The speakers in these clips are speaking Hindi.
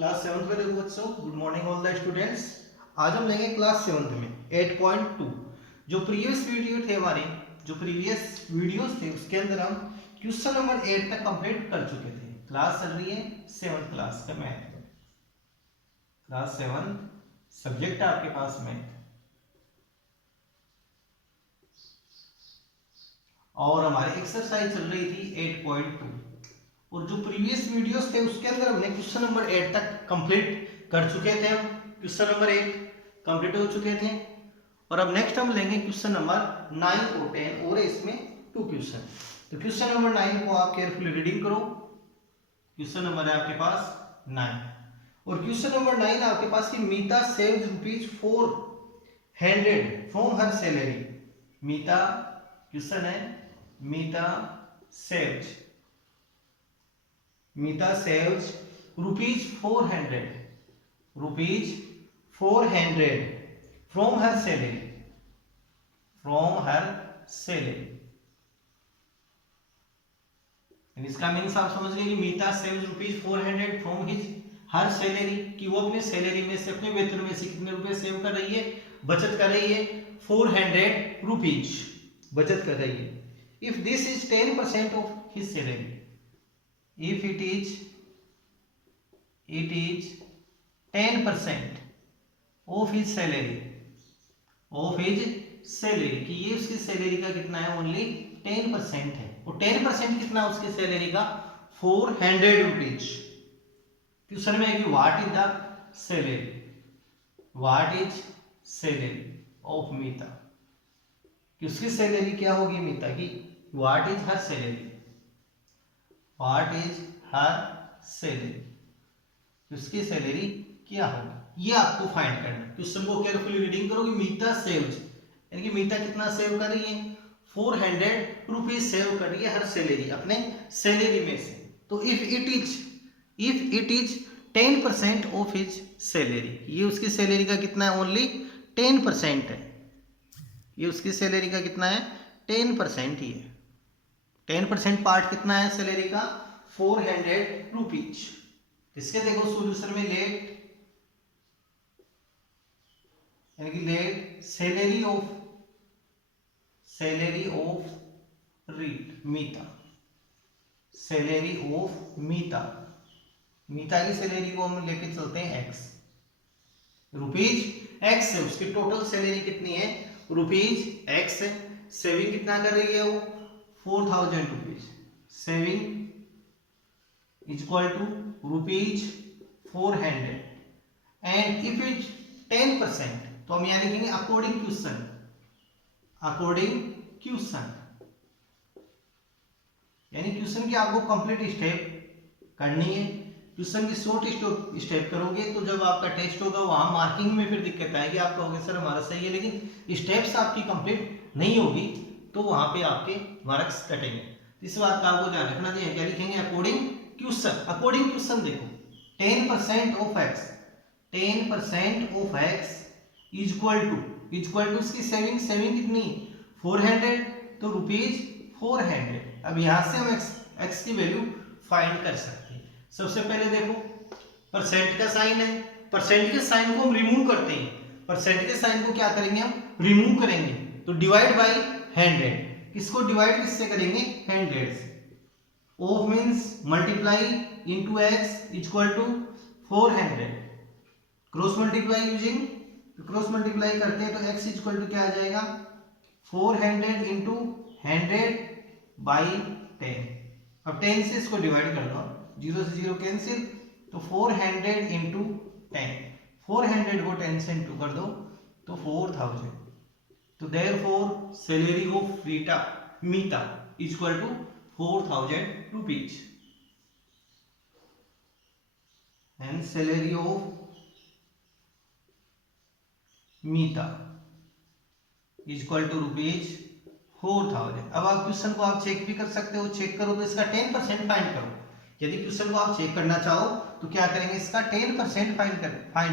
क्लास 7th में देखो बच्चों, good morning all the students. आज हम लेंगे क्लास 7th में 8.2। जो प्रीवियस वीडियो थे हमारे, जो प्रीवियस वीडियोस थे उसके अंदर हम क्वेश्चन नंबर 8 तक कंप्लीट कर चुके थे। क्लास चल रही है 7th क्लास का मैथ, क्लास 7 सब्जेक्ट है आपके पास मैथ। और हमारी एक्सरसाइज चल रही थी 8.2 और जो प्रीवियस वीडियोस थे उसके अंदर हमने क्वेश्चन नंबर 8 तक कंप्लीट कर चुके थे। हम क्वेश्चन नंबर 8 कंप्लीट हो चुके थे और अब नेक्स्ट हम लेंगे क्वेश्चन नंबर 9 और 10 और इसमें 2 क्वेश्चन। तो क्वेश्चन नंबर 9 को आप केयरफुली रीडिंग करो। क्वेश्चन नंबर है आपके पास 9 और क्वेश्चन नंबर 9 आपके पास की Meeta saves ₹400 from her salary. Meeta question है, Meeta saves ₹400 from her salary. इसका मीन्स आप समझ गए कि Meeta saves ₹400 from her salary, कि वो अपने सैलरी में से, अपने वेतन में से कितने रुपए सेव कर रही है, बचत कर रही है, ₹400 बचत कर रही है। If this is 10% of his salary, if it is 10% of his salary, कि ये उसकी सैलरी का कितना है, ओनली 10% है। और 10% कितना उसकी सैलरी का, ₹400। क्वेश्चन में है कि व्हाट इज सैलरी ऑफ मीता, कि उसकी सैलरी क्या होगी मीता की, व्हाट इज हर सैलरी, उसकी सैलरी क्या होगी, ये आपको फाइंड करना है। क्वेश्चन को केयरफुली रीडिंग करो कि मीता सेव्स, यानी कि मीता कितना सेव कर रही है, ₹400 सेव कर रही है हर सैलरी, अपने सैलरी में से। तो if it is 10% of his salary, ये उसकी सैलरी का कितना है, ओनली 10% है। ये उसकी सैलरी का कितना है, 10% ही है। 10% पार्ट कितना है सैलरी का, ₹400। इसके देखो सॉल्यूशन में लेट, यानी कि लेट सैलरी ऑफ रीड मीता, मीता की सैलरी को हम लेके चलते हैं x, ₹x है। उसकी टोटल सैलरी कितनी है, ₹x है। सेविंग कितना कर रही है वो, ₹4000। Saving equal to ₹400 and if it 10%, तो हम यहाँ लिखेंगे अकॉर्डिंग क्वेश्चन, यानी क्वेश्चन की आपको कंप्लीट स्टेप करनी है। क्वेश्चन की शॉर्ट स्टेप करोगे तो जब आपका टेस्ट होगा वहां मार्किंग में फिर दिक्कत आएगी, आप कहोगे सर हमारा सही है, लेकिन स्टेप्स आपकी कंप्लीट नहीं होगी तो वहां पे आपके मार्क्स कटेंगे। इस बात का आपको ध्यान रखना चाहिए। क्या लिखेंगे, अकॉर्डिंग क्वेश्चन देखो, 10% ऑफ x इक्वल टू उसकी सेविंग कितनी, 400, तो ₹400। अब यहां से हम x की वैल्यू फाइंड कर सकते हैं। सबसे पहले देखो परसेंट का साइन है, परसेंट के साइन को हम रिमूव करते हैं। परसेंट के साइन को क्या करेंगे, हम रिमूव करेंगे, तो डिवाइड बाय 100। किसको डिवाइड किससे करेंगे, 100 से। Of means multiply into x equal to 400। Cross multiply using, cross multiply करते हैं तो x इक्वल टू क्या आ जाएगा, 400 इंटू 100 बाई 10। अब 10 से इसको डिवाइड कर दो, 0 से 0 कैंसिल, तो 400 इंटू 10, 400 को 10 से इंटू कर दो तो 4000। तो therefore salary of Meeta equal to ₹4000 and salary of Meeta equal to ₹4000। अब आप क्वेश्चन को आप चेक भी कर सकते हो, चेक करो तो इसका 10% फाइंड करो। यदि क्वेश्चन को आप चेक करना चाहो तो क्या करेंगे, इसका 10% फाइंड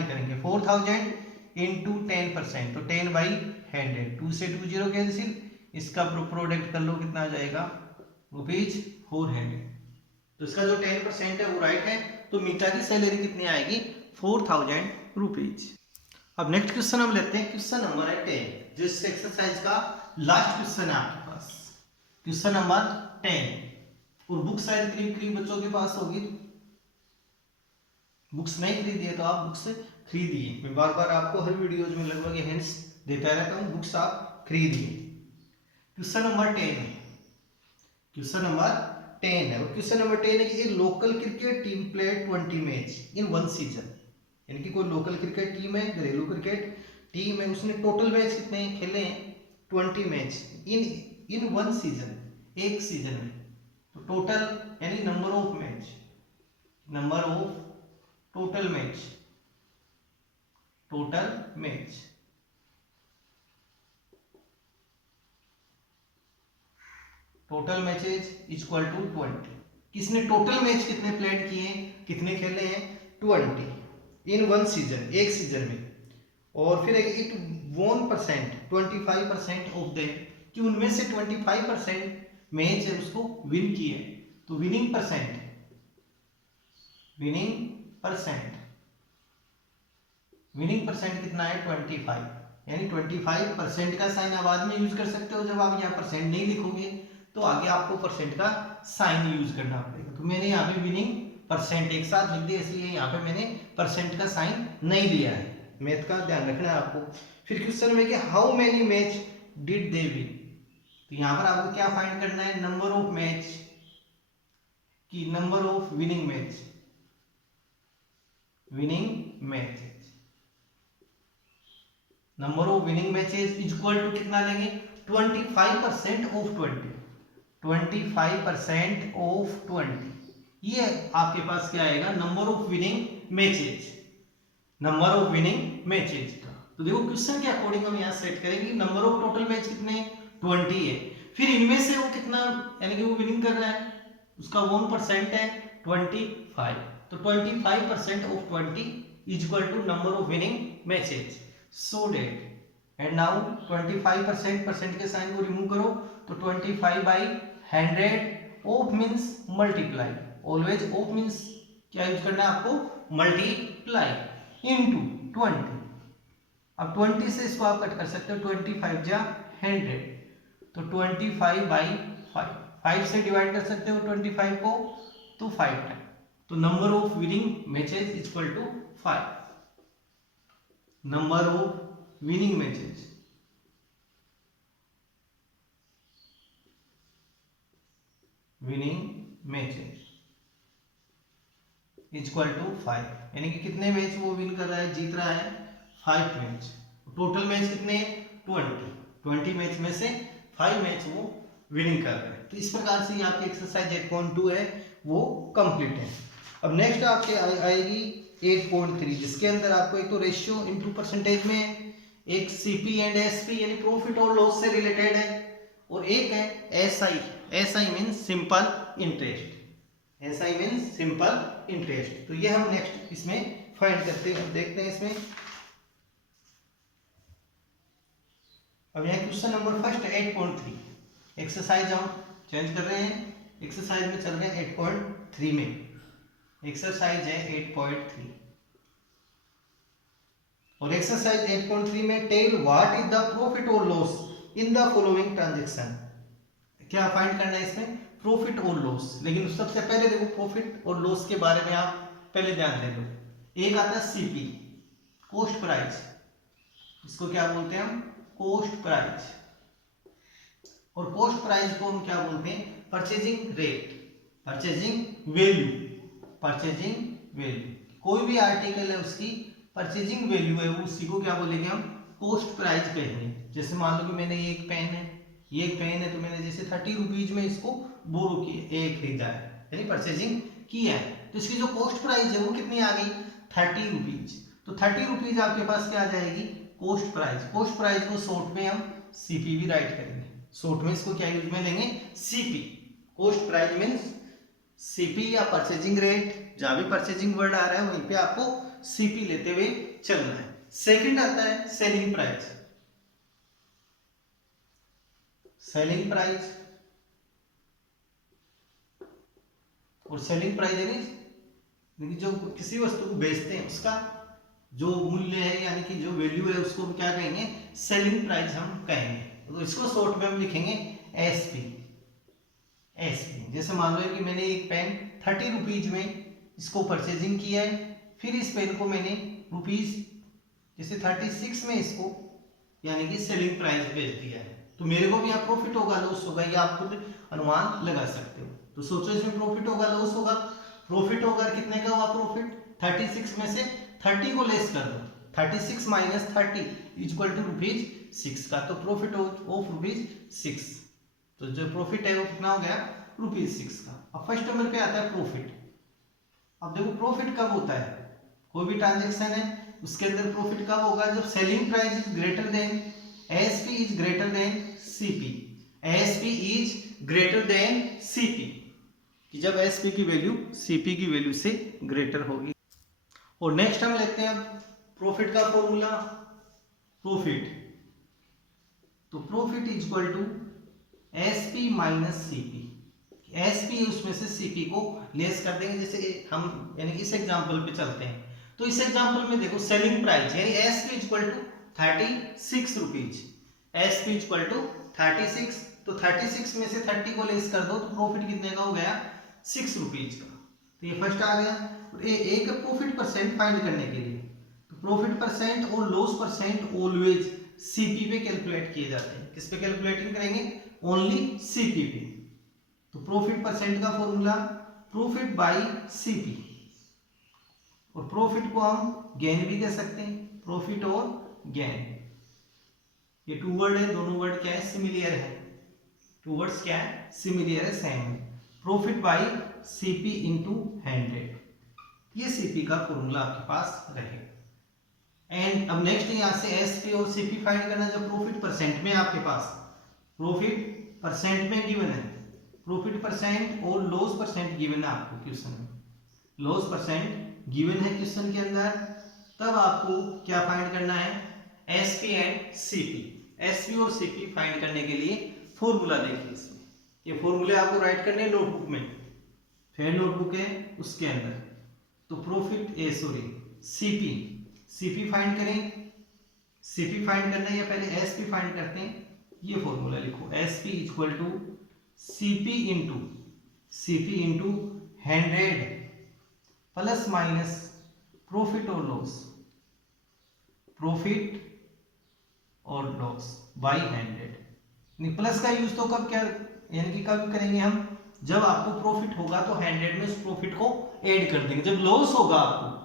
करेंगे। 4000 इंटू 10%, तो 10 बाई 100, 2 से 2 0 कैंसिल, इसका प्रोडक्ट कर लो, कितना आ जाएगा, ₹400। तो इसका जो 10% है वो राइट है तो मीटा की सैलरी कितनी आएगी 4000 रुपीज। अब नेक्स्ट क्वेश्चन हम लेते हैं, क्वेश्चन नंबर है 10, जिस एक्सरसाइज का लास्ट क्वेश्चन है आपके पास, क्वेश्चन नंबर 10। और बुक शायद करीब करीब बच्चों के पास होगी, बुक्स नहीं खरीदी है तो आप बुक्स खरीदिए। मैं बार बार आपको हर वीडियोज में लगभग हिंट्स देता रहता हूँ, बुक्स आप खरीदिए। क्वेश्चन नंबर 10 है, क्वेश्चन नंबर 10 है, और क्वेश्चन नंबर 10 है कि ए local cricket team played 20 match in one season. यानी कि कोई लोकल क्रिकेट टीम है, घरेलू क्रिकेट टीम है, उसने टोटल मैच कितने खेले हैं 20 मैच इन वन सीजन, एक सीजन में। तो टोटल यानी number of match, number of total match, total match, total matches equal to 20। किसने टोटल मैच कितने प्लेड किए हैं, कितने खेले हैं 20 इन वन सीजन, एक सीजन में। और फिर it won percent 25% of them, कि उनमें से 25% मैच है उसको विन किए। तो विनिंग परसेंट, विनिंग परसेंट कितना है 25, यानी 25% का साइन आप बाद में यूज कर सकते हो। जब आप यहाँ परसेंट नहीं लिखोगे तो आगे आपको परसेंट का साइन यूज करना पड़ेगा। तो मैंने यहाँ पे विनिंग परसेंट एक साथ लिख दिया, इसलिए यहाँ पे मैंने परसेंट का साइन नहीं लिया है। मैथ का ध्यान रखना है आपको। फिर क्वेश्चन में कि how many match did they win, तो यहाँ पर आपको क्या फाइंड करना है, नंबर ऑफ मैच की number of winning match, winning matches, number of winning matches equal to कितना लेंगे 25% ऑफ 20, 25% ऑफ 20। ये आपके पास क्या आएगा number of winning matches, number of winning matches का। तो देखो क्वेश्चन के अकॉर्डिंग हम यहाँ सेट करेंगे नंबर ऑफ टोटल मैच कितने 20 है, फिर इनमें से वो कितना यानी कि वो विनिंग कर रहा है, उसका 1% है 25, तो 25% of 20 is equal to number of winning matches. So that and now 25% percent के साइन को रिमूव करो, तो 25/100 of means multiply, always of means क्या यूज करना है आपको मल्टीप्लाई इनटू 20। अब 20 से इसको आप कट कर सकते हो, 25 जा 100, तो 25/5, 5 से डिवाइड कर सकते हो 25 को, तो 5 टाइम, तो number of winning matches equal to 5, number of winning matches, winning matches equal to 5, यानी कि कितने मैच वो विन कर रहा है, जीत रहा है 5 मैच। टोटल मैच कितने हैं 20 मैच में से 5 मैच वो विनिंग कर रहे हैं। तो इस प्रकार से ये आपकी एक्सरसाइज 8.2 है वो कंप्लीट है। अब नेक्स्ट आपके आएगी 8.3, जिसके अंदर आपको एक तो रेशियो इनटू परसेंटेज में, एक सीपी एंड एसपी यानी प्रॉफिट और लॉस से रिलेटेड है, और एक है SI, SI means simple interest, SI means simple interest. तो ये हम नेक्स्ट इसमें फाइंड करते हैं, देखते हैं इसमें। अब यहाँ क्वेश्चन नंबर फर्स्ट 8.3, एक्सरसाइज हम चेंज कर रहे हैं, एक्सरसाइज में चल रहे हैं 8.3 में, एक्सरसाइज है 8.3, और एक्सरसाइज 8.3 में tell what is the profit और loss in the following transaction. क्या फाइंड करना है इसमें प्रॉफिट और लॉस, लेकिन सबसे पहले देखो प्रॉफिट और लॉस के बारे में आप पहले ध्यान दे लो। एक आता है सीपी, कॉस्ट प्राइस, इसको क्या बोलते हैं हम कॉस्ट प्राइस, और कॉस्ट प्राइस को हम क्या बोलते हैं purchasing rate, purchasing value, purchasing value. कोई भी आर्टिकल है उसकी परचेजिंग वैल्यू है, उसी को क्या बोलेंगे हम कॉस्ट प्राइस कहेंगे। जैसे मान लो कि मैंने ये एक पेन है, ये एक पेन है, तो मैंने जैसे 30 रुपीज में इसको बोरो किया, एक खरीदा है यानी परचेजिंग किया है, तो इसकी जो कॉस्ट प्राइस है वो कितनी आ गई 30 रुपीज। तो 30 रुपीज आपके पास क्या आ जाएगी कॉस्ट प्राइस। कॉस्ट प्राइस को शॉर्ट में हम सीपी भी राइट करेंगे, शॉर्ट में इसको क्या यूज में लेंगे CP. Cost price means CP या परचेजिंग रेट, जहां भी परचेजिंग वर्ड आ रहा है वहीं पे आपको सीपी लेते हुए चलना है। सेकंड आता है सेलिंग प्राइस, सेलिंग प्राइस, और सेलिंग प्राइस यानी यानी कि जो किसी वस्तु को बेचते हैं उसका जो मूल्य है यानी कि जो वैल्यू है उसको हम क्या कहेंगे, सेलिंग प्राइस हम कहेंगे। तो इसको शॉर्ट में हम लिखेंगे एसपी। एसपी जैसे मान लो कि मैंने एक पेन 30 रुपीज में इसको परचेजिंग किया है, फिर इस पेन को मैंने रुपीज जैसे 36 में इसको यानी कि सेलिंग प्राइस बेच दिया है, तो मेरे को भी यहाँ प्रॉफिट होगा लॉस होगा, ये आप खुद अनुमान लगा सकते हो। तो सोचो इसमें प्रॉफिट होगा लॉस होगा। प्रॉफिट होगा कितने का हुआ प्रॉफिट, 36 में से 30 को लेस कर दो, 36 माइनस 30 इक्वल टू ₹6 का, तो प्रॉफिट ऑफ ₹6। तो जो प्रॉफिट है वो कितना हो गया, ₹6 का। अब फर्स्ट नंबर पे आता है प्रॉफिट। अब देखो प्रॉफिट कब होता है, कोई भी ट्रांजेक्शन है उसके अंदर प्रॉफिट कब होगा, जब selling price is greater than SP is greater than CP. SP is greater than CP, कि जब एसपी की वैल्यू सीपी की वैल्यू से ग्रेटर होगी। और नेक्स्ट हम लेते हैं प्रॉफिट का फॉर्मूला। प्रॉफिट, तो profit is equal to SP minus CP. SP उसमें से सीपी को लेस कर देंगे। जैसे हम यानी इस एग्जांपल पे चलते हैं, तो इस एग्जांपल में देखो सेलिंग प्राइस यानी SP equal to 36 rupees. SP equal to 36, तो 36 में से 30 को लेस कर दो तो प्रॉफिट कितने का हो गया, 6 रुपीज का। तो ये फर्स्ट आ गया। और एक प्रॉफिट परसेंट फाइंड करने के लिए, तो profit percent or loss percent always CP पे कैलकुलेट किए जाते हैं। किस पे कैलकुलेटिंग करेंगे, ओनली सीपी पे। तो प्रॉफिट परसेंट का फॉर्मूला प्रॉफिट बाय सीपी, और प्रॉफिट को हम गेन भी कह सकते हैं, प्रॉफिट और गेन। ये टू वर्ड है, दोनों वर्ड क्या है, सिमिलियर है। टू वर्ड्स क्या है, सिमिलियर है, सेम है। प्रॉफिट बाय सीपी इंटू 100, ये सीपी का फॉर्मूला आपके पास रहेगा। एंड अब नेक्स्ट यहाँ से एसपी और सीपी फाइंड करना। जब प्रॉफिट परसेंट में आपके पास प्रॉफिट परसेंट में गिवन है, profit percent or loss percent given है आपको क्वेश्चन में, लॉस परसेंट गिवन है क्वेश्चन के अंदर, तब आपको क्या फाइंड करना है, एसपी एंड सीपी। एसपी और सीपी फाइंड करने के लिए फॉर्मूला देखिए इसमें, ये फॉर्मूले आपको राइट करने हैं नोटबुक में, फिर नोटबुक है उसके अंदर। तो प्रॉफिट सीपी, सीपी फाइंड करें, सीपी फाइंड करना है या पहले एसपी फाइंड करते हैं। ये फॉर्मूला लिखो, SP equal to CP into 100 plus minus profit और लॉस, प्रॉफिट और लॉस बाई 100। प्लस का यूज तो कब क्या यानी कि कब करेंगे हम, जब आपको प्रॉफिट होगा तो 100 में उस प्रॉफिट को ऐड कर देंगे। जब लॉस होगा आपको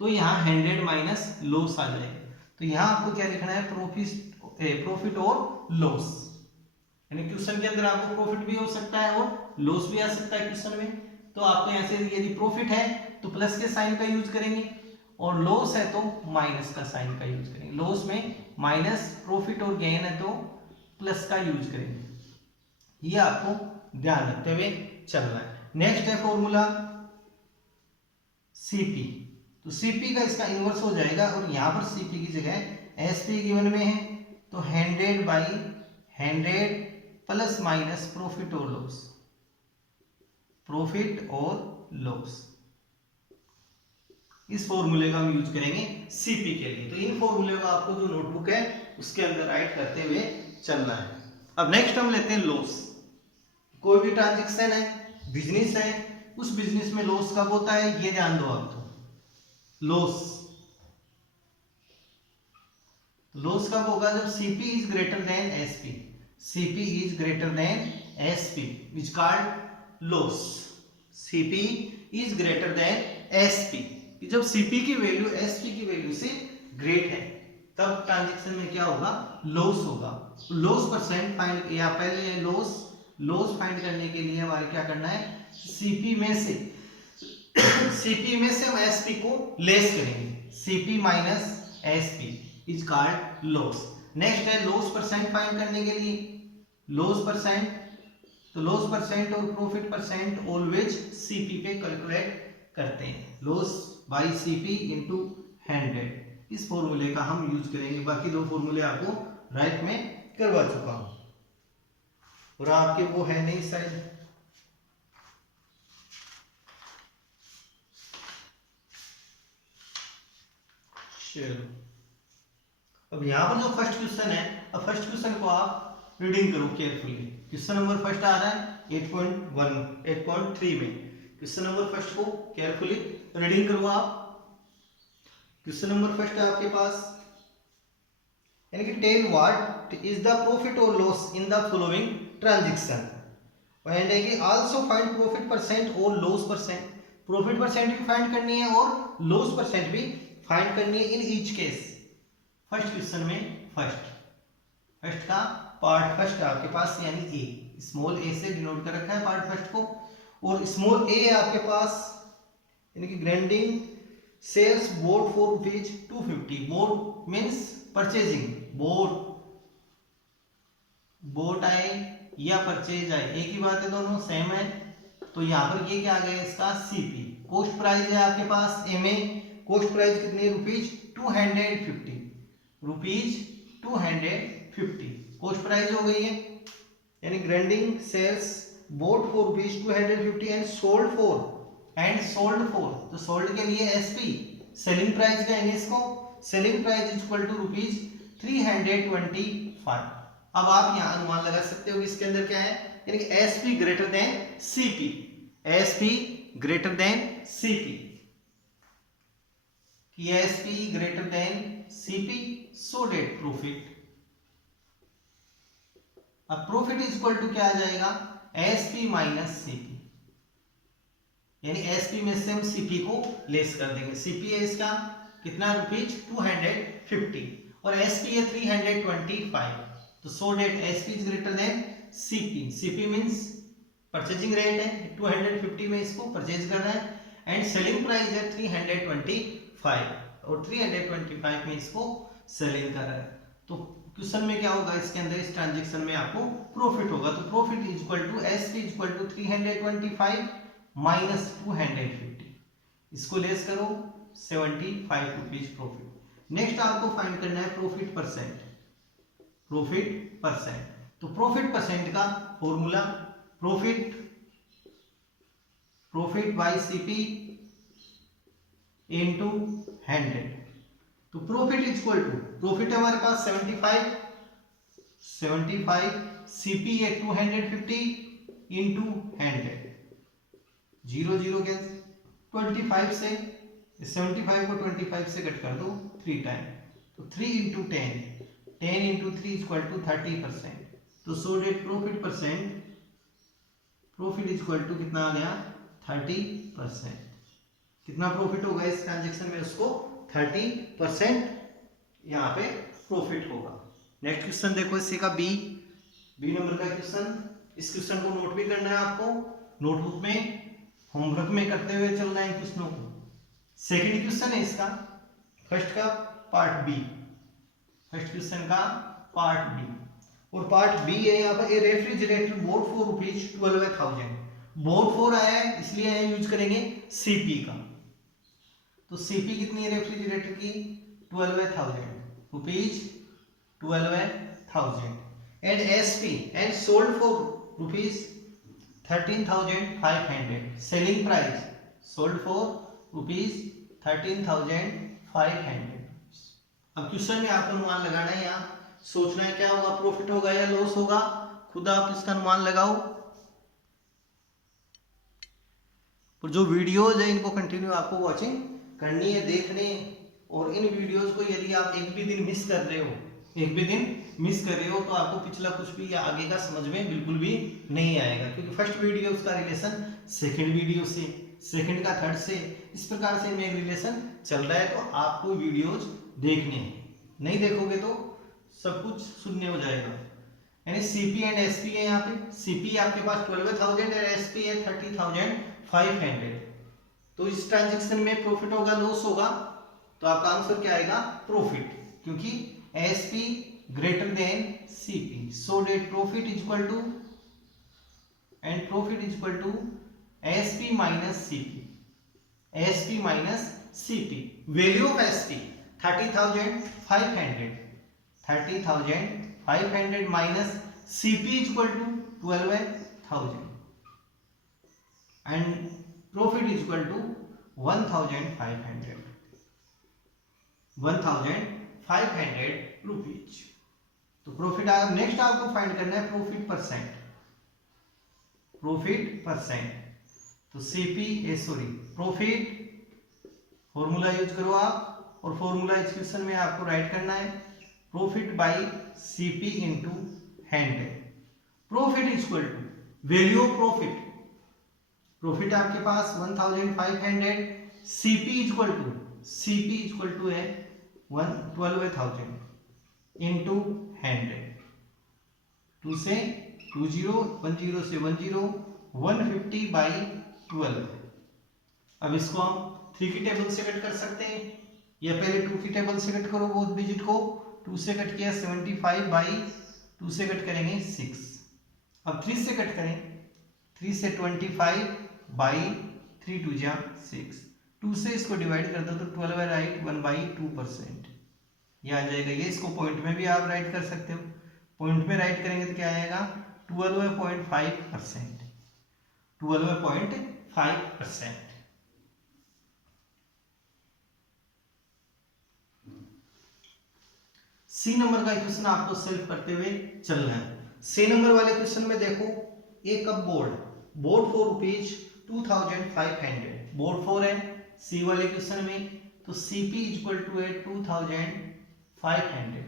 तो यहाँ 100 माइनस लॉस आ जाएगा। तो यहाँ आपको क्या लिखना है, प्रॉफिट और लॉस। यानी क्वेश्चन के अंदर आपको प्रॉफिट भी हो सकता है और लॉस भी आ सकता है क्वेश्चन में। तो आपको यहाँ से यदि प्रॉफिट है तो प्लस के साइन का यूज करेंगे, और लॉस है तो माइनस का साइन का यूज करेंगे। लॉस में माइनस, प्रॉफिट और गेन है तो प्लस का यूज करेंगे। ये आपको ध्यान रखते हुए चलना है। नेक्स्ट है फॉर्मूला सीपी। तो सीपी का इसका इनवर्स हो जाएगा, और यहाँ पर सीपी की जगह एसपी गिवन में है, तो 100 बाई 100 प्लस माइनस प्रॉफिट और लॉस, प्रॉफिट और लॉस। इस फॉर्मूले का हम यूज करेंगे सीपी के लिए। तो इन फॉर्मूले को आपको जो नोटबुक है उसके अंदर राइट करते हुए चलना है। अब नेक्स्ट हम लेते हैं लॉस। कोई भी ट्रांजैक्शन है, बिजनेस है, उस बिजनेस में लॉस कब होता है ये ध्यान दो आप। तो लॉस कब होगा, जब CP is greater than SP. CP is greater than SP which called loss. CP is greater than SP, जब सीपी की वैल्यू एसपी की वैल्यू से ग्रेट है तब ट्रांजैक्शन में क्या होगा, लॉस होगा। लॉस परसेंट फाइंड, या पहले लॉस फाइंड करने के लिए हमारे क्या करना है, सीपी में से हम एसपी को लेस करेंगे। CP minus SP is called loss. Next है लॉस परसेंट फाइंड करने के लिए, लॉस परसेंट, तो लॉस परसेंट और प्रॉफिट परसेंट ऑलवेज सीपी पे कैलकुलेट करते हैं। लॉस बाई सीपी इंटू 100, इस फॉर्मूले का हम यूज करेंगे। बाकी दो फॉर्मूले आपको राइट में करवा चुका हूं, और आपके वो है नहीं शायद। चलो अब यहाँ पर जो फर्स्ट क्वेश्चन है, अब फर्स्ट क्वेश्चन को आप रीडिंग करो केयरफुली। क्वेश्चन नंबर फर्स्ट आ रहा है 8.3 में। क्वेश्चन नंबर फर्स्ट को केयरफुली रीडिंग करो आप। क्वेश्चन नंबर फर्स्ट है आपके पास, यानी कि tell what is the profit और loss in the following transaction, and है कि also find profit percent or loss percent. Profit percent भी फाइंड करनी है और लॉस परसेंट भी फाइंड करनी है in each case. First question में फर्स्ट का पार्ट फर्स्ट आपके पास यानी ए, स्मॉल ए से डिनोट कर रखा है पार्ट फर्स्ट को, और स्मॉल ए है आपके पास, यानी कि grinding sells bought for rupees 250। Bought means purchasing, bought आए या परचेज आए, एक ही बात है, दोनों सेम है। तो यहाँ पर ये क्या आ गया इसका सीपी। कॉस्ट प्राइस है आपके पास ए में, कॉस्ट प्राइस कितनी है रुपीज 250, रुपीज 250 कॉस्ट प्राइस हो गई है। यानी grinding sells bought for rupees 250 and sold for, तो सोल्ड के लिए एसपी सेलिंग प्राइस कहेंगे इसको। Selling price is equal to rupees 325। अब आप यहाँ अनुमान लगा सकते हो कि इसके अंदर क्या है, यानी कि SP greater than CP, SP greater than CP, कि SP greater than CP, so that profit. अब प्रॉफिट इज इक्वल टू क्या आ जाएगा, एसपी माइनस सीपी, यानी एसपी में से हम सीपी को लेस कर देंगे। सीपी है इसका कितना रुपीज 250 और एसपी है 325, तो so that SP is greater than CP. CP means purchasing rate है, 250 में इसको परचेज कर रहा है, एंड सेलिंग प्राइस है 325 और 325 में इसको सेलिंग कर रहा है। तो क्वेश्चन में क्या होगा, इसके अंदर इस ट्रांजैक्शन में आपको प्रॉफिट होगा। तो profit is equal to SP is equal to 325 minus 250, इसको लेस करो 75 रुपीज प्रॉफिट। नेक्स्ट आपको फाइंड करना है प्रॉफिट परसेंट। तो प्रॉफिट परसेंट का formula profit by CP into 100। तो profit is equal to, profit हमारे पास 75 सीपी है 250 इनटू 100, 0 के 25 से 75 को 25 से कट कर दो 3 टाइम, तो 3 इंटू 10 इंटू 3 इक्वल टू 30%। तो so that profit is equal to कितना आ गया 30%। कितना प्रॉफिट होगा इस ट्रांजैक्शन में, उसको 30% यहाँ पे प्रॉफिट होगा। नेक्स्ट क्वेश्चन देखो इसी का बी नंबर का क्वेश्चन। इस क्वेश्चन को नोट भी करना है आपको, नोटबुक में होमवर्क में करते हुए चलना है क्वेश्चनों को। सेकंड क्वेश्चन है इसका, फर्स्ट का पार्ट बी, फर्स्ट क्वेश्चन का पार्ट बी, और पार्ट बी है यहाँ पर a refrigerator bought for rupees 12,000। Bought for आया है इसलिए यहाँ यूज करेंगे सीपी का। तो सीपी कितनी है रेफ्रिजरेटर की 12,000 rupees 12,000, and SP and sold for rupees 13,500। Selling price sold for rupees 13,500। अब क्वेश्चन में आपको अनुमान लगाना है, यहाँ सोचना है क्या होगा, प्रॉफिट होगा या लॉस होगा, खुद आप इसका अनुमान लगाओ। और जो वीडियोज है इनको कंटिन्यू आपको वॉचिंग करनी है, देखने। और इन वीडियोज को यदि आप एक भी दिन मिस कर रहे हो तो आपको पिछला कुछ भी या आगे का समझ में बिल्कुल भी नहीं आएगा, क्योंकि फर्स्ट वीडियो उसका रिलेशन सेकंड वीडियो से, सेकंड का थर्ड से, इस प्रकार से इनमें रिलेशन चल रहा है। तो आपको वीडियोज देखने हैं, नहीं देखोगे तो सब कुछ शून्य हो जाएगा। यानी सीपी एंड एसपी है, यहाँ पे सीपी आपके पास 12,000 और एसपी है 30,500। तो इस ट्रांजैक्शन में प्रॉफिट होगा लॉस होगा, तो आपका आंसर क्या आएगा प्रॉफिट, क्योंकि SP greater than CP, so that profit is equal to SP minus CP, SP minus CP. Value of SP 30,500 minus CP is equal to 12,000 and profit is equal to 1,500। 1500 rupees. तो प्रॉफिट नेक्स्ट आपको फाइंड करना है प्रॉफिट परसेंट। प्रॉफिट परसेंट तो प्रॉफिट फॉर्मूला यूज करो आप, और फॉर्मूला इस क्वेश्चन में आपको राइट करना है profit by CP into 100। Profit is equal to value of profit. Profit आपके पास 1500, सीपी इज इक्वल टू है 12,000 इंटू 100। 2 से 20, 10 से 10, 150 बाई 12। अब इसको हम 3 की टेबल से कट कर सकते हैं, या पहले 2 की टेबल से कट करो वो डिजिट को। 2 से कट किया 75 बाई 2 से कट करेंगे 6। अब 3 से कट करें, 3 से 25 बाई 3 2 जा 6। 2 से इसको डिवाइड कर दो तो 12 राइट 1/2%, ये आ जाएगा। ये इसको पॉइंट में भी आप राइट कर सकते हो। पॉइंट में राइट करेंगे तो क्या आएगा 12.5%। 12.5%। सी नंबर का क्वेश्चन आपको सॉल्व करते हुए चलना है। सी नंबर वाले क्वेश्चन में देखो, एक cup board for rupees 2500 board 4 है सी वाले क्वेश्चन में। तो सीपी इज इक्वल टू है 2500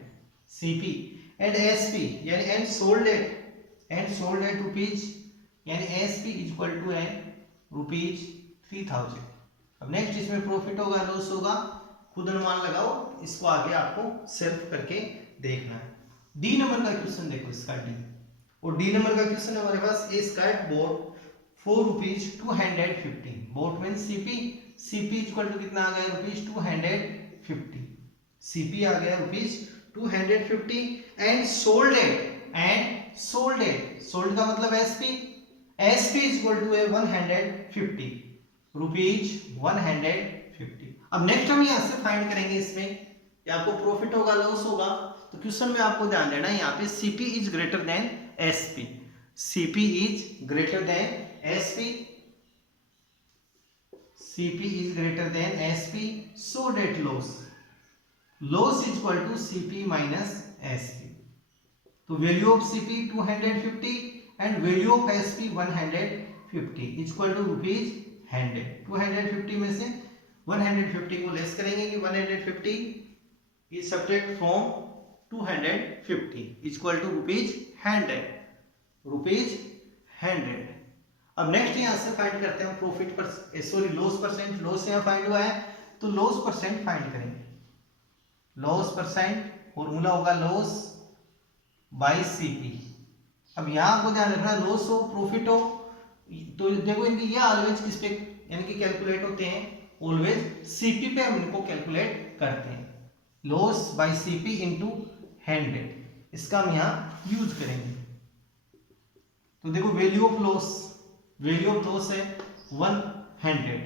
सीपी एंड एसपी यानी एंड सोल्ड एट रुपीज, यानी एसपी इज इक्वल टू है रुपीज 3000। अब नेक्स्ट इसमें प्रॉफिट होगा लॉस होगा खुद अनुमान लगाओ, इसको आगे आपको सेल्फ करके देखना है। डी नंबर का क्वेश्चन देखो, इसका डी, और डी नंबर का क्वेश्चन हमारे पास a skirt bought for rupees 250 bought mean CP equal to कितना आ गया रुपीज 250। सीपी आ गया रुपीज 250 एंड सोल्ड का मतलब एसपी इज इक्वल टू है 150 रुपीज 150। अब नेक्स्ट हम यहां से फाइंड करेंगे इसमें, या आपको प्रॉफिट होगा लॉस होगा। तो क्वेश्चन में आपको ध्यान देना यहाँ पे CP is greater than SP, CP is greater than SP, CP is greater than SP, so that loss is equal to CP minus SP. तो value of CP 250 and value of SP 150 is equal to rupees 100। 250 में से 150 को लेस करेंगे कि 150 is subtract from 250 is equal to rupees 100। अब नेक्स्ट यहां से फाइंड करते हैं प्रॉफिट पर लॉस परसेंट। लॉस यहां फाइंड हुआ है तो लॉस परसेंट फाइंड करेंगे। लॉस परसेंट फॉर्मूला होगा लॉस बाय सीपी। अब यहां आपको ध्यान रखना लॉस हो प्रॉफिट हो तो देखो इनकी ये ऑलवेज किस पे यानी कि कैलकुलेट होते हैं, ऑलवेज सीपी पे हम इनको कैलकुलेट करते हैं। लॉस बाय सीपी इंटू 100 इसका हम यहाँ यूज करेंगे। तो देखो वैल्यू ऑफ लॉस है 100,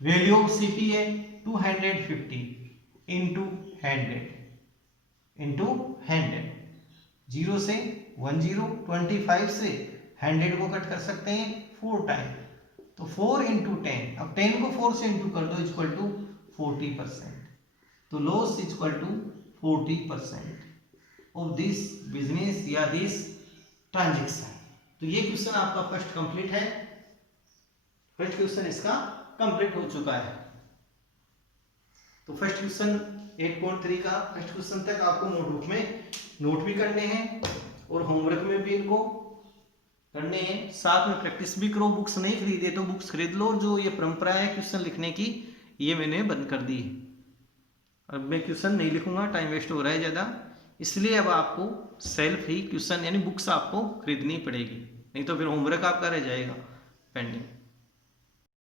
वैल्यू ऑफ सीपी है 250 इंटू 100 0 से 10, 25 से 100 को कट कर सकते हैं 4 टाइम, तो 4 इंटू 10, अब 10 को 4 से इंटू कर दो इक्वल टू 40%। तो loss is equal to 40% of this business या दिस ट्रांजेक्शन। तो ये क्वेश्चन आपका फर्स्ट कंप्लीट है, फर्स्ट क्वेश्चन इसका कंप्लीट हो चुका है। तो फर्स्ट क्वेश्चन 8.3 का फर्स्ट क्वेश्चन तक आपको नोटबुक में नोट भी करने हैं और होमवर्क में भी इनको करने हैं, साथ में प्रैक्टिस भी करो। बुक्स नहीं खरीदे तो बुक्स खरीद लो। जो ये परंपरा है क्वेश्चन लिखने की ये मैंने बंद कर दी। अब मैं क्वेश्चन नहीं लिखूंगा, टाइम वेस्ट हो रहा है ज़्यादा, इसलिए अब आपको सेल्फ ही क्वेश्चन यानी बुक्स आपको खरीदनी पड़ेगी, नहीं तो फिर होमवर्क आपका रह जाएगा पेंडिंग।